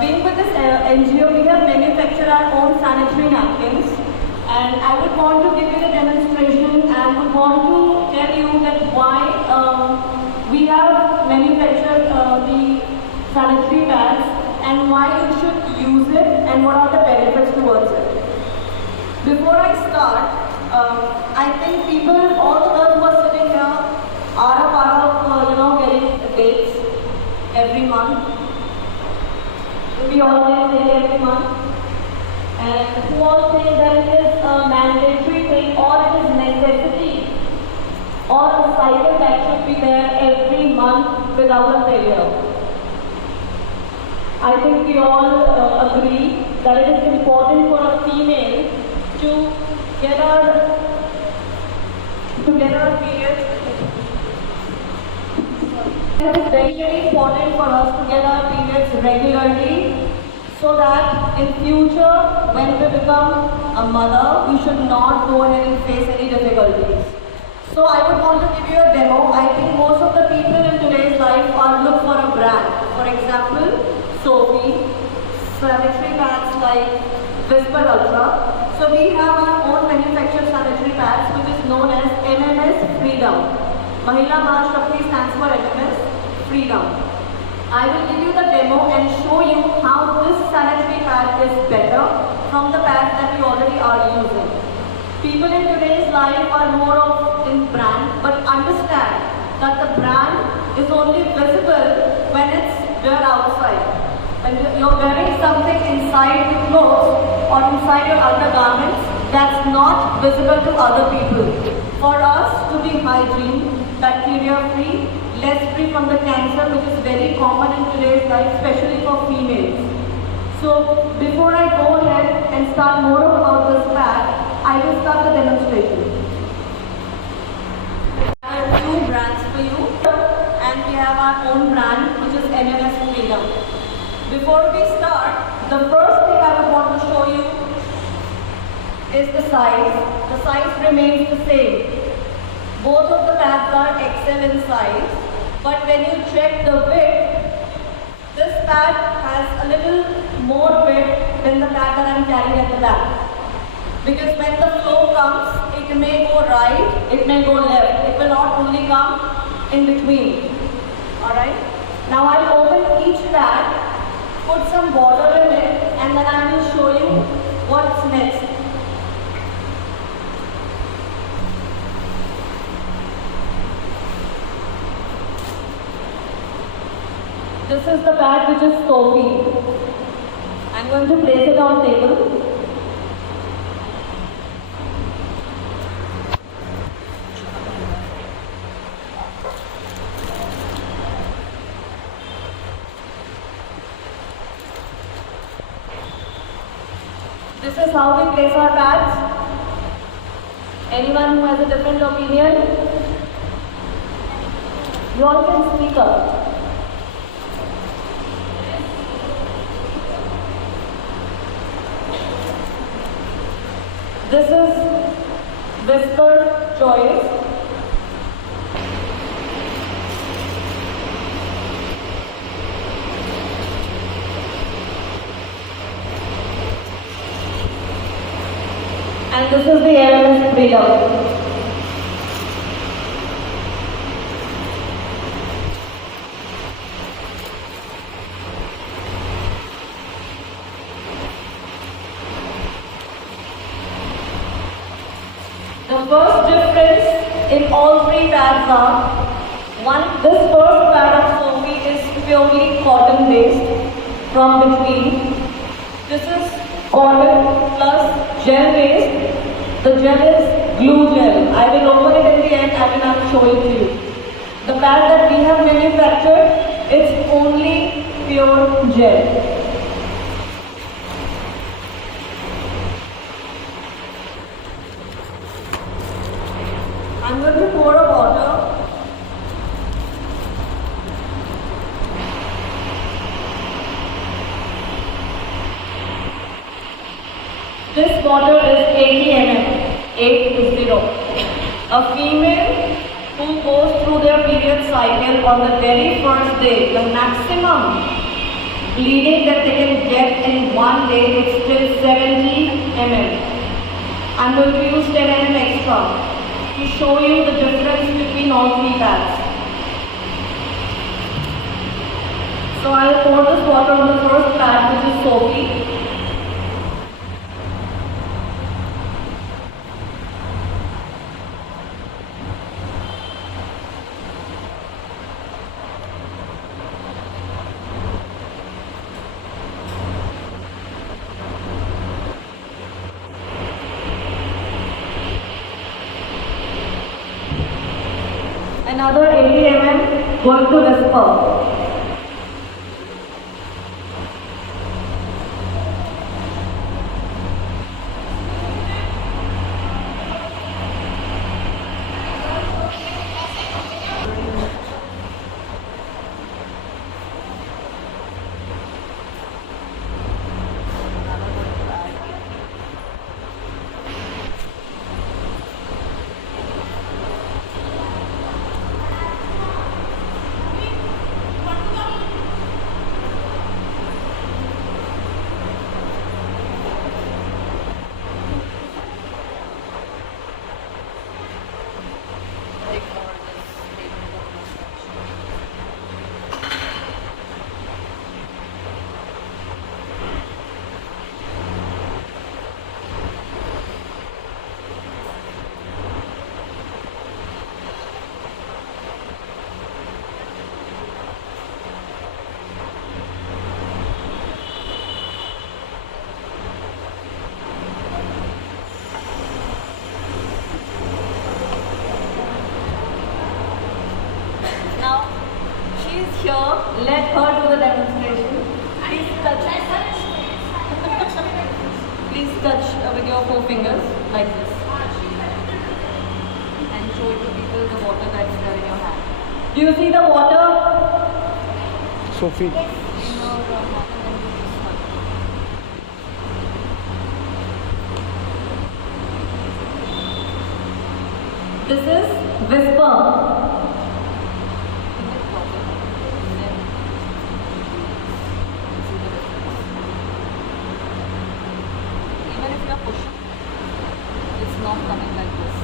Being with this NGO, we have manufactured our own sanitary napkins, and I would want to give you the demonstration and would want to tell you that why we have manufactured the sanitary pads and why you should use it and what are the benefits towards it. Before I start, I think people, all of us who are sitting here, are a part of getting dates every month. We all get dates every month, and who all say that it is a mandatory thing or it is necessity or a cycle that should be there every month without a failure. I think we all agree that it is important for a female to get our periods. It is very, very important for us to get our periods regularly so that in future when we become a mother, we should not go ahead and face any difficulties. So I would want to give you a demo. I think most of the people in today's life are look for a brand. For example, Sophie, sanitary pads like Whisper Ultra. So we have our own manufactured sanitary pads which is known as MMS Freedom. Mahila Mahashakti stands for MMS Freedom. I will give you the demo and show you how this sanitary pad is better from the pads that we already are using. People in today's life are more of in brand, but understand that the brand is only visible when we're outside. When you're wearing something inside the clothes or inside your undergarments, that's not visible to other people. For us to be hygiene, bacteria-free, less free from the cancer which is very common in today's life, especially for females. So before I go ahead and start more about this pad, I will start the demonstration. I have two brands for you, and we have our own brand which is MMS Freedom. Before we start, the first thing I would want to show you is the size. The size remains the same. Both of the pads are XL in size, but when you check the width, this pad has a little more width than the pad that I am carrying at the back. Because when the flow comes, it may go right, it may go left. It will not only come in between. Alright? Now I'll open each pad, put some water in it, and then I will show you what's next. This is the pad which is Sophie. I'm going to place it on table. This is how we place our pads. Anyone who has a different opinion? You all can speak up. This is Whisper Choice. And this is the MMS Freedom. The first difference in all three pads are, this first pad of Sophie is purely cotton based from between. This is cotton plus gel based. The gel is glue gel. I will open it in the end, I will not show it to you. The pad that we have manufactured, it's only pure gel. I'm going to pour a water. This water is 80 ml, 80. A female who goes through their period cycle on the very first day, the maximum bleeding that they can get in one day is still 70 mm. I'm going to use 10 mm extra to show you the difference between all three pads. So I'll pour this water on the first pad, which is soapy. Another 80 mm going to Whisper. Here, let her do the demonstration. Please touch. Please touch with your 4 fingers like this. And show it to people the water that's there in your hand. Do you see the water? Sophie. This is Whisper. It's not coming like this.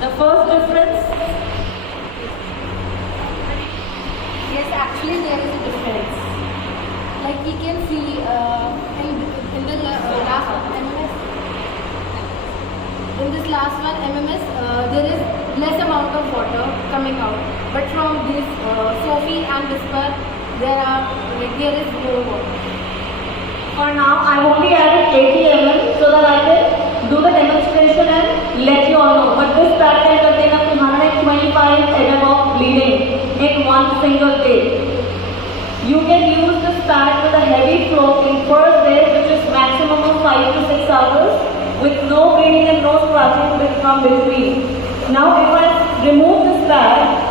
The first difference? Yes, actually there is a difference. Like you can see in the last MMS, in this last one MMS, there is less amount of water coming out. But from this Sophie and Whisper, there is more water. For now, I've only added 80 ml so that I can do the demonstration and let you all know. But this pad can contain up to 125 ml of bleeding in one single day. You can use this pad with a heavy flow in first day, which is maximum of 5 to 6 hours, with no bleeding and no scratching from between. Now, if I remove this pad,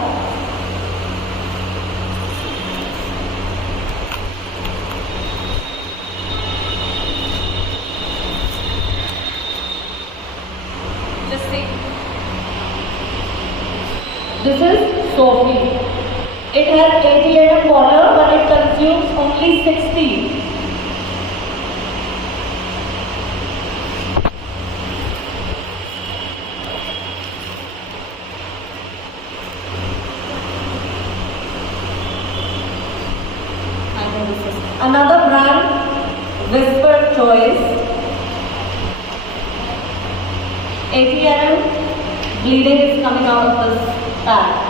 this is Sophie. It has 80 ml water, but it consumes only 60. Another brand, Whisper Choice. 80 ml bleeding is coming out of this pad.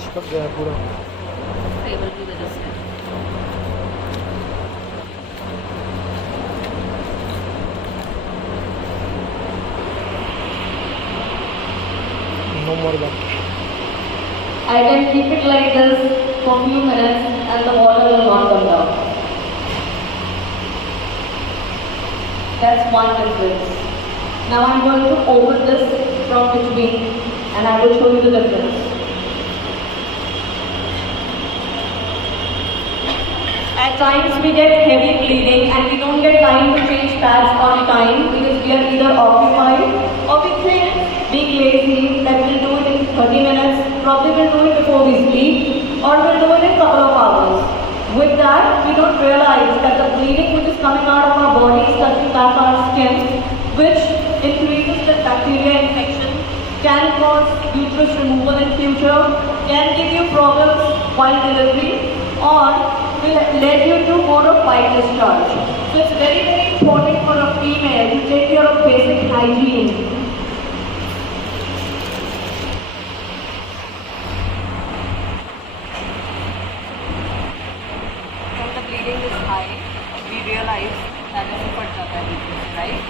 चिपक गया पूरा. Able to the distance. No more than. I can keep it like this for a few minutes and the water will not come down. That's one difference. Now I'm going to open this from between and I will show you the difference. At times we get heavy bleeding and we don't get time to change pads on time because we are either occupied or we think being lazy that we'll do it in 30 minutes, probably we'll do it before we sleep or we'll do it in a couple of hours. With that, we don't realize that the bleeding which is coming out of our body is touching back our skin, which increases the bacteria infection, can cause uterus removal in future, can give you problems while delivery, or will lead you to more of white discharge. So it's very, very important for a female to take care of basic hygiene. When the bleeding is high, we realize that it's fat jata hai uterus, right?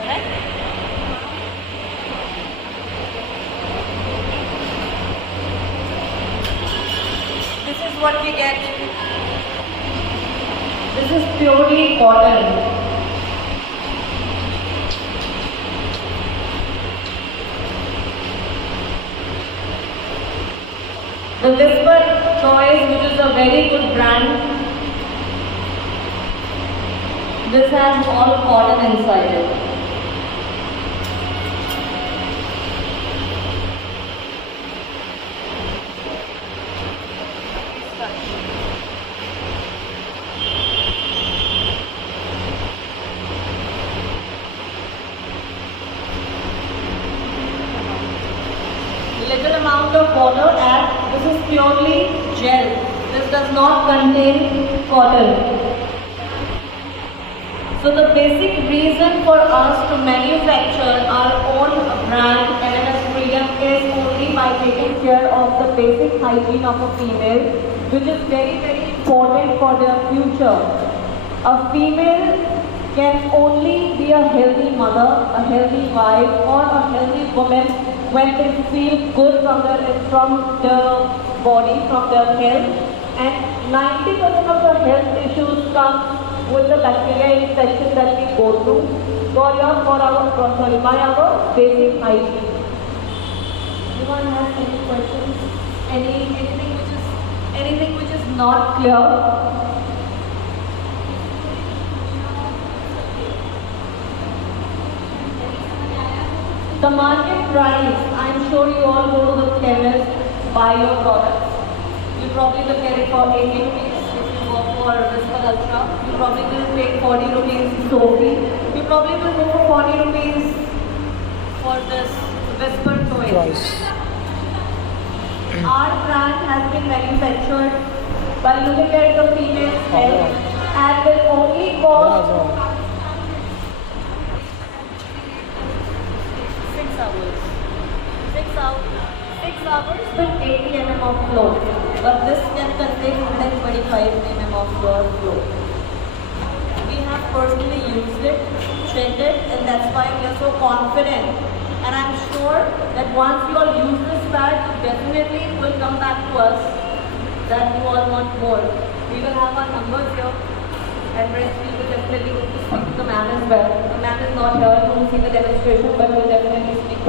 Correct? This is what we get. This is purely cotton. The Whisper Choice, which is a very good brand, this has all cotton inside it. Little amount of water and this is purely gel. This does not contain cotton. So the basic reason for us to manufacture our own brand MMS Freedom is only by taking care of the basic hygiene of a female, which is very, very important for their future. A female can only be a healthy mother, a healthy wife, or a healthy woman when they feel good from their body, from their health. And 90% of the health issues come with the bacteria infection that we go through by our basic hygiene. Anyone has any questions? Anything which is not clear? The market price, I'm sure you all go to the chemist, buy your products. You probably will get it for 80 rupees if you go for Whisper Ultra. You probably will pay 40 rupees Sophie. You probably will go for 40 rupees for this Whisper Choice. Our brand has been manufactured by looking at the female's health and will only cost 6 hours with 80 mm of flow, but this can contain 125 mm of your flow. We have personally used it, checked it, and that's why we are so confident. And I'm sure that once you all use this pad, you definitely will come back to us that you all want more. We will have our numbers here, and rest we will definitely go to speak to the ma'am as well. The ma'am is not here to see the demonstration, but we'll definitely speak to